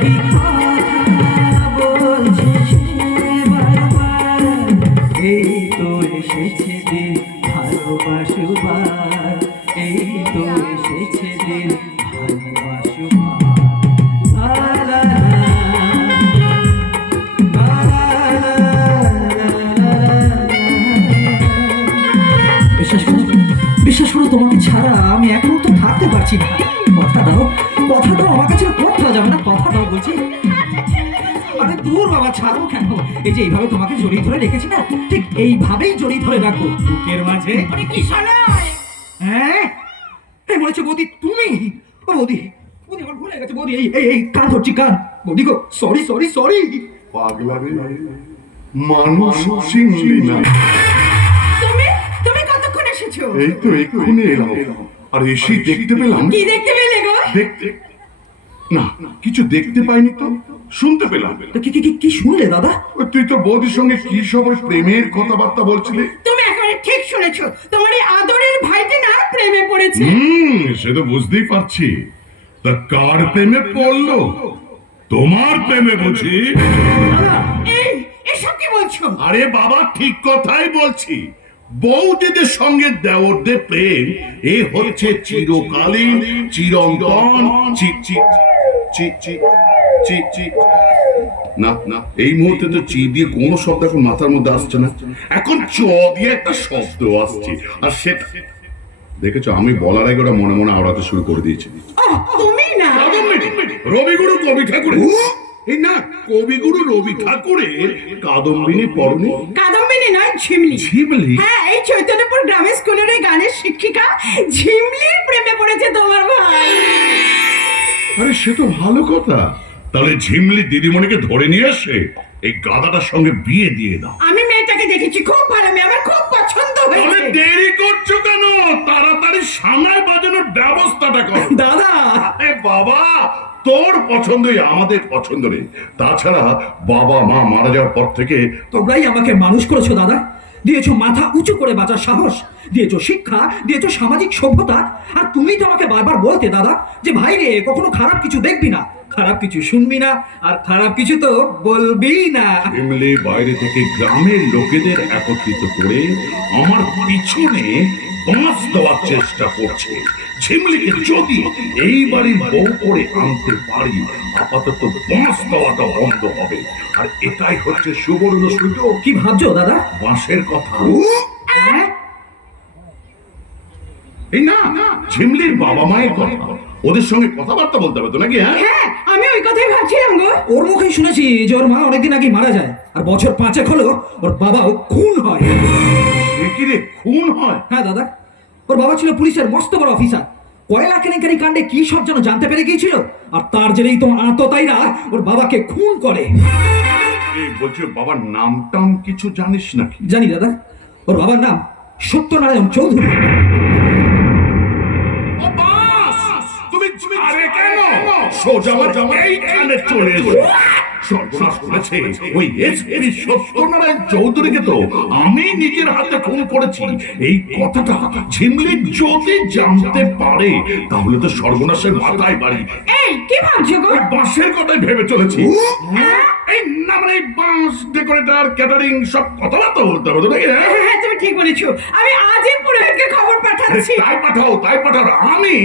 কি কথা বলছিস বারবার, এই তো এসেছে দিন ভালোবাসবার, এই তো এসেছে দিন ভালোবাসবার। লা লা বিশ্বাস করো, বিশ্বাস করো, তোমাকে ছাড়া আমি এক মুহূর্ত থাকতে পারছি না। কথা দাও, কথা দাও, আমার কাছে কোথাও যাবে না, কথা দাও বলছি। আরে দূর বাবা, ছাড়ো কেন? এই যে এইভাবে তোমাকে জড়িয়ে ধরে রেখেছি না, ঠিক এইভাবেই জড়িয়ে ধরে রাখো বুকের মাঝে। আরে কি শালায়? হ্যাঁ, এই মনে হচ্ছে বৌদি তুমি। ও বৌদি, বৌদি আমার ভুলে গেছে বৌদি। এই এই এই কান ধরছি, কান। বৌদি গো, সরি সরি সরি। পাগলা রে, মানুষ চিনলি না। তুমি তুমি কতক্ষণ এসেছো? এই তো এক্ষুনি এলাম, আর এসে দেখতে পেলাম। কি দেখতে পেলে গো? দেখতে না, কিছু দেখতে পাইনি তো, শুনতে পেলাম। তো কি কি কি কি শুনলে দাদা? তুই তো বৌদির সঙ্গে কি সব ওই প্রেমের কথাবার্তা বলছিলি। তুমি একেবারে ঠিক শুনেছো, তোমার এই আদরের ভাইটি না প্রেমে পড়েছে। সে তো বুঝতেই পারছি। তা কার প্রেমে পড়লো? তোমার প্রেমে বুঝি? এই এসব কি বলছো? আরে বাবা, ঠিক কথাই বলছি। বৌদিদের সঙ্গে দেওরদের প্রেম এ হচ্ছে চিরকালীন, চিরন্তন। না না, এই মুহূর্তে তো চি দিয়ে কোনো শব্দ এখন মাথার মধ্যে আসছে না। এখন চ দিয়ে একটা শব্দ আসছে, আর সেটা দেখেছো, আমি বলার আগে ওরা মনে মনে আওড়াতে শুরু করে দিয়েছে। তুমি না রবিগুরু কবি ঠাকুরের, এই না, কবিগুরু রবি ঠাকুরের কাদম্বিনী পড়নি? কাদম্বিনী নয়, ঝিমলি। ঝিমলি? হ্যাঁ, এই চৈতন্যপুর গ্রামের স্কুলের ওই গানের শিক্ষিকা ঝিমলির প্রেমে পড়েছে তোমার ভাই। আরে সে তো ভালো কথা। তাহলে ঝিমলি দিদিমণিকে ধরে নিয়ে এসে এই গাধাটার সঙ্গে বিয়ে দিয়ে দাও। আমি মেয়েটাকে দেখেছি, খুব ভালো মেয়ে, আমার খুব পছন্দ তাহলে হয়েছে। দেরি করছো কেন? তাড়াতাড়ি সানাই বাজানোর ব্যবস্থাটা করো। দাদা, আরে বাবা, তোর পছন্দই আমাদের পছন্দ রে। তাছাড়া বাবা মা মারা যাওয়ার পর থেকে তোমরাই আমাকে মানুষ করেছো দাদা। দিয়েছো মাথা উঁচু করে বাঁচার সাহস, দিয়েছো শিক্ষা, দিয়েছো সামাজিক সভ্যতা। আর তুমি তো আমাকে বারবার বলতে দাদা যে ভাই রে, কখনো খারাপ কিছু দেখবি না, খারাপ কিছু শুনবি না, আর খারাপ কিছু তো বলবি না। ঝিমলি বাইরে থেকে গ্রামের লোকেদের একত্রিত করে আমার পিছনে বাঁশ দেওয়ার চেষ্টা করছে। ঝিমলিকে যদি এই বাড়ির বউ করে আনতে পারি, আপাতত বাঁশ দেওয়াটা বন্ধ হবে। আর এটাই হচ্ছে সুবর্ণ সুযোগ। কি ভাবছো দাদা? বাঁশের কথা। হ্যাঁ? এই না, ঝিমলির বাবা মায়ের কথা, ওদের সঙ্গে কথাবার্তা বলতে হবে তো নাকি? হ্যাঁ, হ্যাঁ, আমি ওই কথাই ভাবছিলাম গো। ওর মুখেই শুনেছি যে ওর মা অনেকদিন আগে মারা যায়, আর বছর 5 হলো ওর বাবাও খুন হয়। সে কি রে, খুন হয়? হ্যাঁ দাদা, ওর বাবা ছিল পুলিশের মস্ত বড় অফিসার। কয়লা কেলেঙ্কারি কাণ্ডে কি সব যেন জানতে পেরে গিয়েছিল, আর তার জেরেই তোমার আততায়ীরা ওর বাবাকে খুন করে। এই বলছি, বাবার নাম টাম কিছু জানিস নাকি? জানি দাদা, ওর বাবার নাম সত্যনারায়ণ চৌধুরী। তুমি আরে কেন সোজা আমার এইখানে চলে এসো? সর্বনাশ করেছে ওই এসপি সত্যনারায়ণ চৌধুরীকে তো আমি নিজের হাতে খুন করেছি। এই কথাটা ঝিমলি যদি জানতে পারে, তাহলে তো সর্বনাশের মাথায় বাড়ি। এই কি ভাবছো গো? ওই বাঁশের কথাই ভেবে চলেছি। এই না, মানে বাঁশ ডেকোরেটর, ক্যাটারিং সব কথাবার্তা বলতে হবে তো নাকি? হ্যাঁ, তুমি ঠিক বলেছো। আমি আজই পুরোহিতকে খবর পাঠাচ্ছি। তাই পাঠাও, তাই পাঠাও। আমি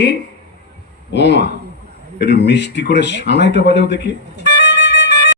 ও একটু মিষ্টি করে সানাইটা বাজাও দেখি।